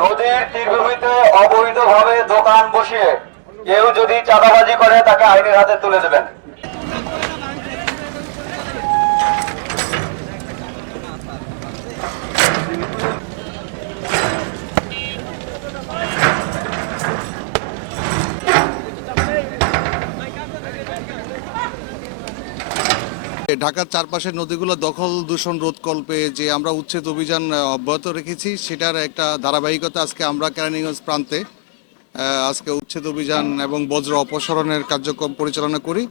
নদীর তীরভূমিতে অবৈধভাবে দোকান বসিয়ে কেউ যদি চাঁদাবাজি করে তাকে আইনের হাতে তুলে দেবেন। ঢাকার চারপাশের নদীগুলো দখল দূষণ রোধকল্পে যে আমরা উচ্ছেদ অভিযান অব্যাহত রেখেছি, সেটার একটা ধারাবাহিকতা আজকে আমরা কেরানীগঞ্জ প্রান্তে আজকে উচ্ছেদ অভিযান এবং বজ্র অপসারণের কার্যক্রম পরিচালনা করি।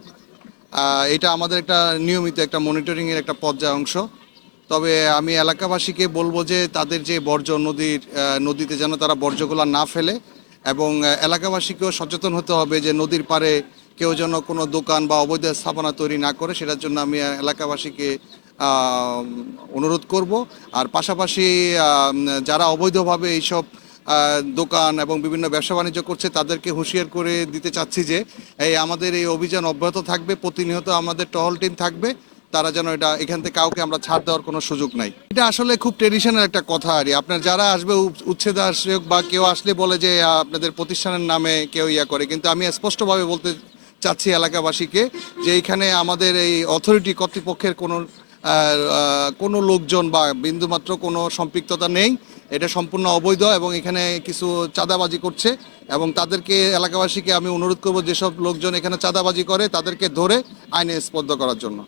এটা আমাদের একটা নিয়মিত একটা মনিটরিংয়ের একটা পর্যায় অংশ। তবে আমি এলাকাবাসীকে বলব যে তাদের যে বর্জ্য নদীর নদীতে যেন তারা বর্জ্যগুলো না ফেলে এবং এলাকাবাসীকেও সচেতন হতে হবে যে নদীর পাড়ে কেউ যেন কোনো দোকান বা অবৈধ স্থাপনা তৈরি না করে, সেটার জন্য আমি এলাকাবাসীকে অনুরোধ করব আর পাশাপাশি যারা অবৈধভাবে এইসব দোকান এবং বিভিন্ন ব্যবসা বাণিজ্য করছে, তাদেরকে হুঁশিয়ার করে দিতে চাচ্ছি যে, এই আমাদের এই অভিযান অব্যাহত থাকবে, প্রতিনিয়ত আমাদের টহল টিম থাকবে, তারা যেন এটা, এখান থেকে কাউকে আমরা ছাড় দেওয়ার কোনো সুযোগ নাই এটা আসলে খুব ট্রেডিশনাল একটা কথা আর। আপনার যারা আসবে উচ্ছেদ আসবে বা কেউ আসলে বলে যে আপনাদের প্রতিষ্ঠানের নামে কেউ ইয়া করে, কিন্তু আমি স্পষ্টভাবে বলতে চাচ্ছি এলাকাবাসীকে যে এইখানে আমাদের এই অথরিটি কর্তৃপক্ষের কোনো কোনো লোকজন বা বিন্দুমাত্র কোনো সম্পৃক্ততা নেই। এটা সম্পূর্ণ অবৈধ এবং এখানে কিছু চাঁদাবাজি করছে এবং তাদেরকে এলাকাবাসীকে আমি অনুরোধ করব যেসব লোকজন এখানে চাঁদাবাজি করে তাদেরকে ধরে আইনে স্পর্ধ করার জন্য।